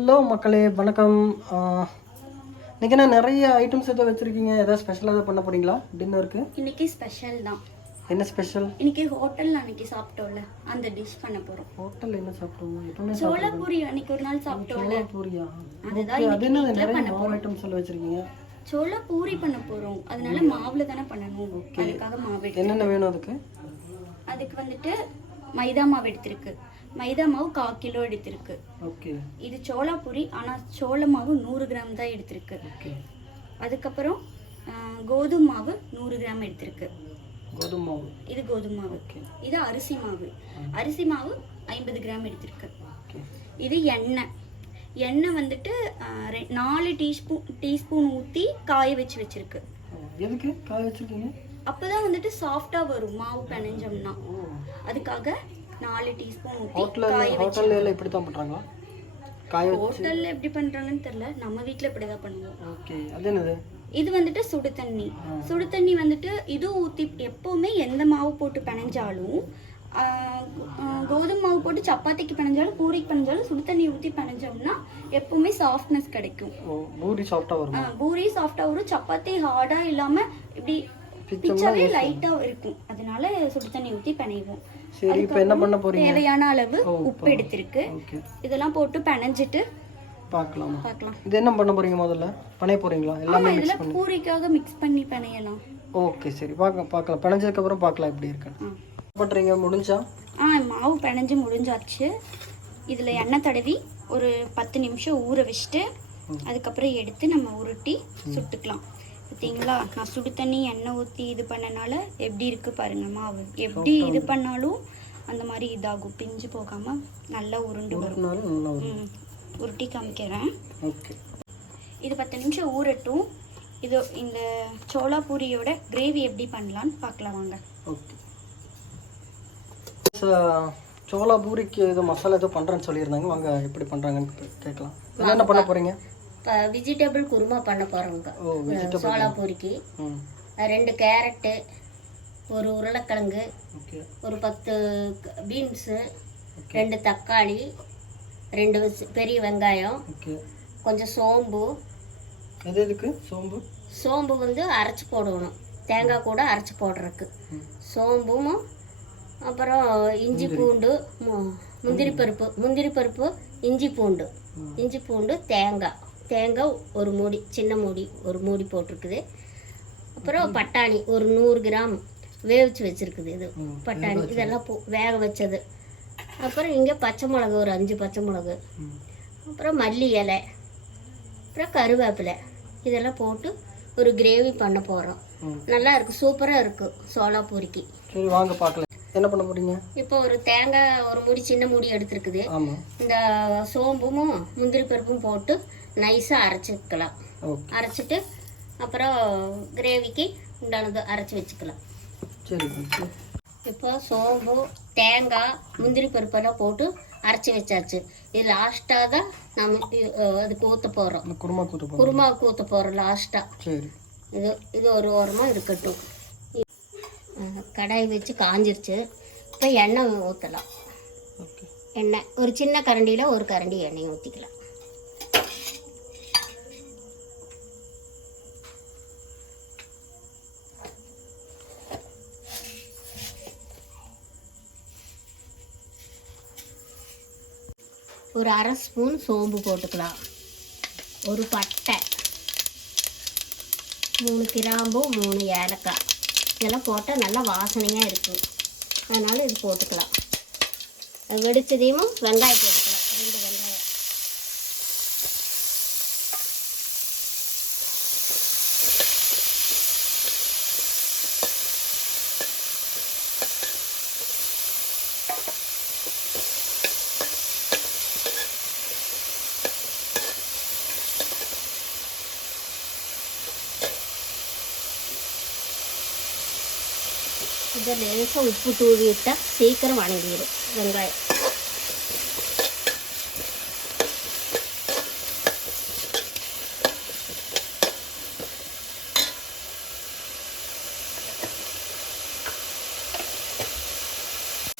Hello மக்களே, வணக்கம். இன்னைக்கு என்ன நிறைய ஐட்டம்ஸ் எதாவது வச்சுருக்கீங்க? எதாவது ஸ்பெஷலாக எதாவது பண்ண போகிறீங்களா டின்னருக்கு? இன்னைக்கு ஸ்பெஷல் தான். என்ன ஸ்பெஷல்? இன்னைக்கு ஹோட்டலில் அன்னைக்கு சாப்பிட்டோம்ல அந்த டிஷ் பண்ண போகிறோம். ஹோட்டலில் என்ன சாப்பிட்டோம்? சோளப்பூரி அன்னைக்கு ஒரு நாள் சாப்பிட்டோம்ல. சோளப்பூரியா? அதுதான் அது என்ன நிறைய பண்ண மாவு ஐட்டம்ஸ் எல்லாம் வச்சுருக்கீங்க? சோளப்பூரி பண்ண போகிறோம், அதனால மாவுல தானே பண்ணணும். அதுக்காக மாவு என்னென்ன வேணும் அதுக்கு? அதுக்கு வந்துட்டு மைதா மாவு எடுத்திருக்கு. மைதா மாவு 1/4 கிலோ எடுத்திருக்கு. ஓகே. இது சோளப்பூரி, ஆனால் சோள மாவு 100 கிராம் தான் எடுத்திருக்கு. ஓகே. அதுக்கப்புறம் கோதுமை மாவு 100 கிராம் எடுத்திருக்கு. கோதுமை மாவு. இது கோதுமை மாவு. இது அரிசி மாவு. அரிசி மாவு 50 கிராம் எடுத்திருக்கு. இது எண்ணெய் வந்துட்டு 4 டீஸ்பூன் ஊற்றி காய வச்சிருக்கு. எதுக்கு காய வச்சிருக்கீங்க? அப்போதான் வந்துட்டு சாஃப்டா வரும் மாவு பிணைஞ்சோம்னா. அதுக்காக 4 டீஸ்பூன் ஊற்றி காய வச்சு. ஹோட்டல்ல இப்படி தான் பண்றாங்களா? காய வச்சு. ஹோட்டல்ல எப்படி பண்றாங்கன்னு தெரியல, நம்ம வீட்ல இப்படி தான் பண்ணுவோம். ஓகே. அது என்னது? இது வந்துட்டு சுடு தண்ணி வந்துட்டு இது ஊற்றி எப்போவுமே எந்த மாவு போட்டு பிணைஞ்சாலும் கோதுமை மாவு போட்டு சப்பாத்திக்கு பிணைஞ்சாலும் பூரிக்கு பிணைஞ்சாலும் சுடு தண்ணி ஊற்றி பிணைஞ்சோம்னா எப்பவுமே சாஃப்ட்னஸ் கிடைக்கும். பூரி சாஃப்டா வரும். பூரி சாஃப்டா வரும். சப்பாத்தி ஹார்டா இல்லாம இப்படி பிச்சாவே லைட்டா இருக்கும். அதனால சுடு தண்ணி ஊற்றி பிணைவோம். சரி, இப்போ என்ன பண்ண போறீங்க? தேவையான அளவு உப்பு எடுத்திருக்கு. இதெல்லாம் போட்டு பிணைஞ்சிட்டு பார்க்கலாம். இது என்ன பண்ண போறீங்க? முதல்ல பிணைய போறீங்களா? எல்லாமே இதுல பூரிக்காக மிக்ஸ் பண்ணி பிணையலாம். ஓகே, சரி, பார்க்கலாம். பிணைஞ்சதுக்கு அப்புறம் பார்க்கலாம் எப்படி இருக்குன்னு. பண்றீங்க? முடிஞ்சா? மாவு பிணைஞ்சு முடிஞ்சாச்சு. இதுல எண்ணெய் தடவி ஒரு 10 நிமிஷம் ஊற வச்சுட்டு அதுக்கப்புறம் எடுத்து நம்ம உருட்டி சுட்டுக்கலாம். பார்த்தீங்களா, நான் சுடு தண்ணி எண்ணெய் ஊற்றி இது பண்ணனால எப்படி இருக்கு பாருங்க. மாவு எப்படி இது பண்ணாலும் அந்த மாதிரி இதாகும், பிஞ்சு போகாம நல்லா உருண்டு வரும். உருட்டி காமிக்கிறேன். ஓகே. இது 10 நிமிஷம் ஊறட்டும். இது இந்த சோளாபூரியோட கிரேவி எப்படி பண்ணலான்னு பார்க்கலாம் வாங்க. ஓகே. சோளாபூரிக்கு ஏதோ மசாலா ஏதோ பண்ணுறேன்னு சொல்லியிருந்தாங்க, வாங்க எப்படி பண்ணுறாங்கன்னு கேட்கலாம். என்ன பண்ண போகிறீங்க? இப்போ வெஜிடபிள் குருமா பண்ண போகிறோங்க. சோளாபூரிக்கு 2 கேரட்டு, ஒரு உருளைக்கிழங்கு, ஒரு 10 பீன்ஸு, 2 தக்காளி, 2 பெரிய வெங்காயம், கொஞ்சம் சோம்பு. எதுக்கு சோம்பு வந்து அரைச்சி போடணும், தேங்காய் கூட அரைச்சி போடுறதுக்கு. சோம்பும் அப்புறம் இஞ்சி பூண்டு, முந்திரி பருப்பு, இஞ்சி பூண்டு, தேங்காய் ஒரு மூடி, சின்ன மூடி ஒரு மூடி போட்டிருக்குது. அப்புறம் பட்டாணி ஒரு 100 கிராம் வேவிச்சு வச்சுருக்குது. இது பட்டாணி இதெல்லாம் வேக வச்சது. அப்புறம் இங்கே பச்சை மிளகு ஒரு 5 பச்சை மிளகு, அப்புறம் மல்லி இலை, அப்புறம் கருவேப்பிலை, இதெல்லாம் போட்டு ஒரு கிரேவி பண்ண போகிறோம். நல்லா இருக்குது, சூப்பராக இருக்குது சோளாபூரிக்கு. சரி, வாங்க பார்க்கலாம். என்ன பண்ண போறீங்க? இப்போ ஒரு தேங்காய் ஒரு மூடி, சின்ன மூடி எடுத்துருக்குது. இந்த சோம்பும் முந்திரி பருப்பும் போட்டு நைஸாக அரைச்சிக்கலாம். அரைச்சிட்டு அப்புறம் கிரேவிக்கு உண்டானது அரைச்சி வச்சுக்கலாம். சரி. இப்போ சோம்பு, தேங்காய், முந்திரி பருப்பெல்லாம் போட்டு அரைச்சி வச்சாச்சு. இது லாஸ்ட்டாக தான் நம்ம அதுக்கு ஊற்ற போகிறோம். குருமாவுக்கு ஊற்ற போகிறோம் லாஸ்ட்டாக. சரி. இது ஒரு ஓரமாக இருக்கட்டும். கடாய் வச்சு காஞ்சிருச்சு. இப்போ எண்ணெய் ஊற்றலாம். எண்ணெய் ஒரு சின்ன கரண்டியில் ஒரு கரண்டி எண்ணெய் ஊற்றிக்கலாம். ஒரு 1/2 ஸ்பூன் சோம்பு போட்டுக்கலாம். ஒரு பட்டை, 3 கிராம்பு, 3 ஏலக்காய், இதெல்லாம் போட்டால் நல்லா வாசனையாக இருக்கும். அதனால் இது போட்டுக்கலாம். வெடிச்சதையும் வெங்காயம் போட்டுக்கலாம். 2 வெங்காயம். இதை லேசாக உப்பு தூவி விட்டால் சீக்கிரம் வணங்கிடும் வெங்காயம்.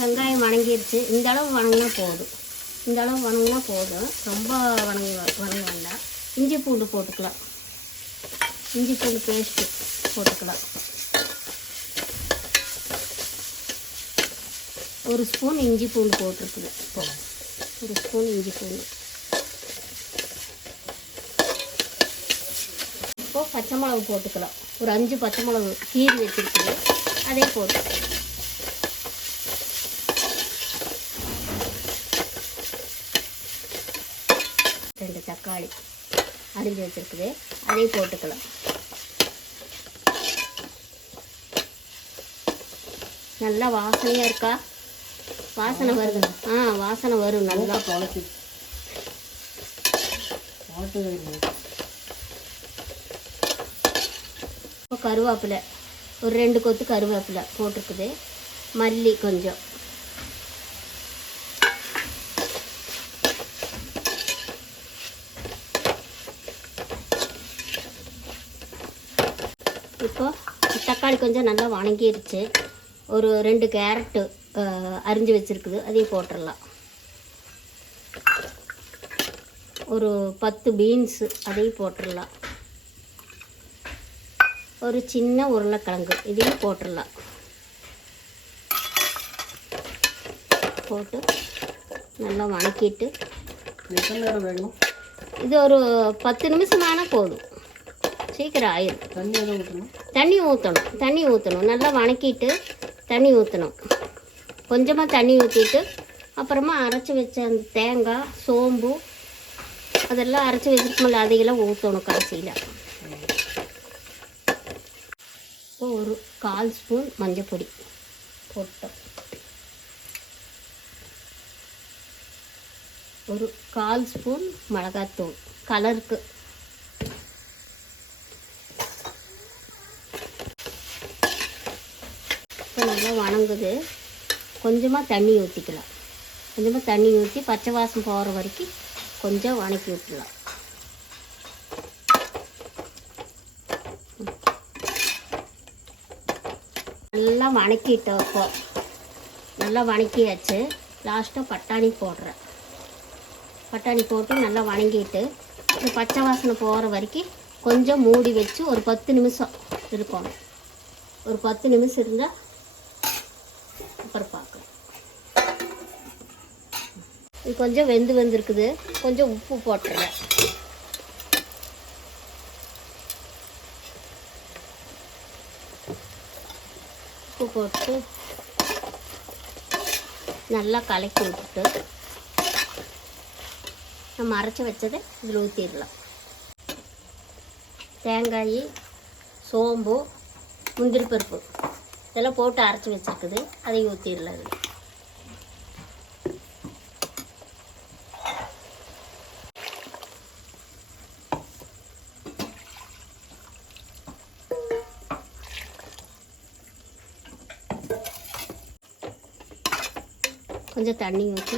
வெங்காயம் வணங்கிடுச்சு. இந்த அளவு வணங்கினா போதும். இந்த அளவு வணங்கினா போதும், ரொம்ப வணங்க வேண்டாம். இஞ்சி பூண்டு போட்டுக்கலாம், இஞ்சி பூண்டு பேஸ்ட்டு போட்டுக்கலாம். 1 ஸ்பூன் இஞ்சி பூண்டு போட்டிருக்குது, 1 ஸ்பூன் இஞ்சி பூண்டு. இப்போது பச்சை மிளகு போட்டுக்கலாம், ஒரு 5 பச்சை மிளகு கீறி வச்சுருக்குது, அதே போட்டு. ரெண்டு தக்காளி அரிஞ்சு வச்சுருக்குது, அதே போட்டுக்கலாம். நல்லா வாசனையாக இருக்கா? வாசனை வருது. வாசனை வரும் நல்லா. இப்போ கருவேப்பிலை ஒரு 2 கொத்து கருவேப்பிலை போட்டிருக்குது, மல்லி கொஞ்சம், இப்போ தக்காளி கொஞ்சம் நல்லா வணங்கிருச்சு. ஒரு 2 கேரட்டு அரிஞ்சு வச்சுருக்குது, அதையும் போட்டுடலாம். ஒரு 10 பீன்ஸு அதையும் போட்டுடலாம். ஒரு சின்ன உருளைக்கிழங்கு இதையும் போட்டுடலாம். போட்டு நல்லா வணக்கிட்டு நேரம் வேணும். இது ஒரு 10 நிமிஷம் ஆனால் போதும், சீக்கிரம் ஆயிடும். தண்ணி ஊற்றணும், நல்லா வணக்கிட்டு தண்ணி ஊற்றணும். கொஞ்சமாக தண்ணி ஊற்றிட்டு அப்புறமா அரைச்சி வச்ச அந்த தேங்காய், சோம்பு அதெல்லாம் அரைச்சி வச்சுருக்கோம்ல, அதையெல்லாம் ஊற்றணும் கடைசியில். இப்போ ஒரு 1/4 ஸ்பூன் மஞ்சள் போட்டோம், ஒரு 1/4 ஸ்பூன் மிளகாத்தூள் கலருக்கு. இப்போ நல்லா வணங்குது, கொஞ்சமாக தண்ணி ஊற்றிக்கலாம். கொஞ்சமாக தண்ணி ஊற்றி பச்சை வாசம் போகிற வரைக்கும் கொஞ்சம் வணக்கி விட்டுலாம். நல்லா வணக்கிட்டோம். இப்போ நல்லா வணக்கியாச்சு. லாஸ்ட்டாக பட்டாணி போடுறேன். பட்டாணி போட்டு நல்லா வணங்கிட்டு இந்த பச்சை வாசனை போகிற வரைக்கும் கொஞ்சம் மூடி வச்சு ஒரு 10 நிமிஷம் இருக்கணும். ஒரு 10 நிமிஷம் இருந்தால் அப்புறம் பார்க்கலாம். இது கொஞ்சம் வெந்திருக்குது, கொஞ்சம் உப்பு போட்டுறேன். உப்பு போட்டு நல்லா கலக்கி விட்டுட்டு நம்ம அரைச்சி வச்சதை இதில் ஊற்றிடலாம். தேங்காய், சோம்பு, முந்திரி பருப்பு இதெல்லாம் போட்டு அரைச்சி வச்சுருக்குது, அதையும் ஊற்றிடலாம். இது கொஞ்சம் தண்ணி ஊற்றி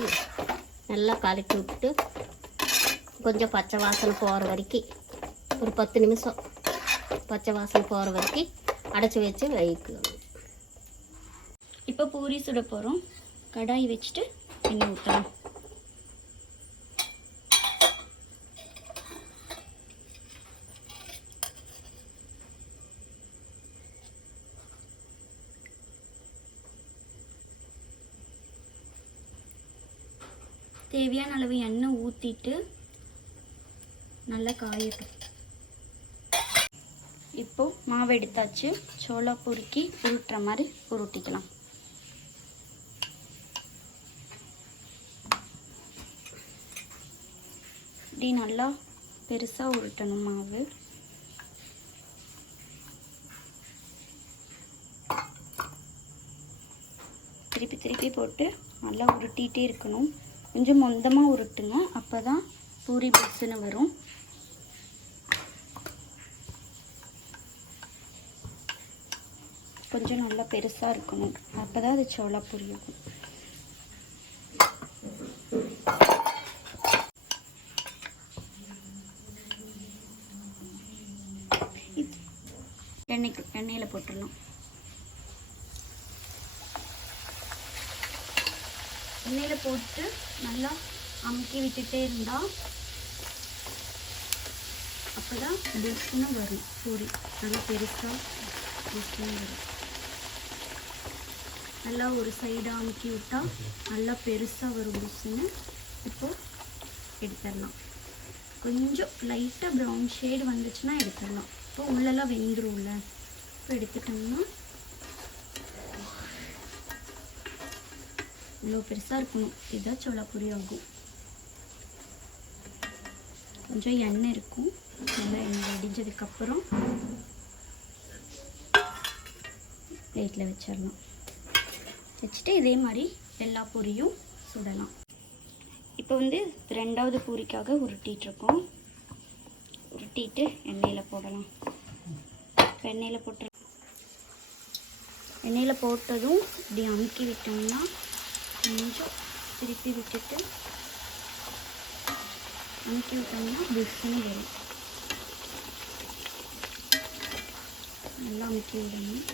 நல்லா கலக்கி விட்டுட்டு கொஞ்சம் பச்சை வாசனை போகிற வரைக்கும் ஒரு 10 நிமிஷம் பச்சை வாசனை போகிற வரைக்கும் அடைச்சி வச்சு வைக்கணும். இப்போ பூரி சுட போகிறோம். கடாய் வச்சுட்டு எண்ணெய் ஊற்றலாம். தேவையான அளவு எண்ணெய் ஊற்றிட்டு நல்லா காயட்டும். இப்போ மாவு எடுத்தாச்சு. சோளா பொறுக்கி உருட்டுற மாதிரி உருட்டிக்கலாம். இப்படி நல்லா பெருசாக உருட்டணும் மாவு. திருப்பி திருப்பி போட்டு நல்லா உருட்டிகிட்டே இருக்கணும். கொஞ்சம் மொந்தமாக உருட்டுங்க, அப்போ தான் பூரி புஸ்ஸுன்னு வரும். கொஞ்சம் நல்லா பெருசாக இருக்கணும், அப்போ தான் அது சோளா பூரி இருக்கும். எண்ணெயில் போட்டுடலாம். எண்ணெயில் போட்டு நல்லா அமுக்கி விட்டுட்டே இருந்தால் அப்போ தான் புஷ்ஷுன்னு வரும். பூரி நல்லா பெருசாக புஷ்ஷுன்னு வரும். நல்லா ஒரு சைடாக அமுக்கி விட்டால் நல்லா பெருசாக வரும் புஷ்ஷுன்னு. இப்போது எடுத்துடலாம். கொஞ்சம் லைட்டாக ப்ரௌன் ஷேடு வந்துச்சுன்னா எடுத்துடலாம். இப்போ உள்ளெல்லாம் வெந்துரும்ல. இப்போ எடுத்துட்டோம்னா இவ்வளோ பெருசாக இருக்கணும். இதுதான் சோளாபூரி ஆகும். கொஞ்சம் எண்ணெய் இருக்கும். நல்லா எண்ணெய் வடிஞ்சதுக்கப்புறம் பிளேட்டில் வச்சிடலாம். வச்சுட்டு இதே மாதிரி எல்லா பூரியும் சுடலாம். இப்போ வந்து ரெண்டாவது பூரிக்காக உருட்டிகிட்ருக்கோம். உருட்டிட்டு எண்ணெயில் போடலாம். இப்போ எண்ணெயில் போட்டதும் இப்படி அமுக்கி விட்டோம்னா கொஞ்சம் திருப்பி விட்டுட்டு அமுக்கி விட்டோம்னா புஷ்ஷுன்னு வரும். நல்லா அமுக்கி விடணும்.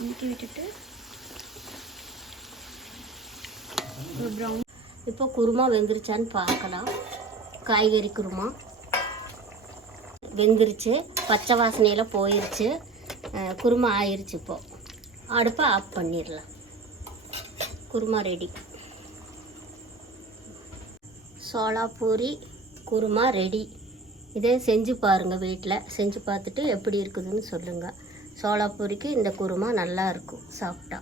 அமுக்கி விட்டுட்டு ஒரு ப்ரௌன். இப்போ குருமா வெந்துருச்சான்னு பார்க்கலாம். காய்கறி குருமா வெந்துருச்சு, பச்சை வாசனையில் போயிருச்சு, குருமா ஆயிடுச்சு. இப்போது அடுப்பை ஆஃப் பண்ணிடலாம். குருமா ரெடி. சோளாபூரி குருமா ரெடி. இதே செஞ்சு பாருங்கள். வீட்டில் செஞ்சு பார்த்துட்டு எப்படி இருக்குதுன்னு சொல்லுங்கள். சோளாபூரிக்கு இந்த குருமா நல்லா இருக்கும் சாப்பிட்டா.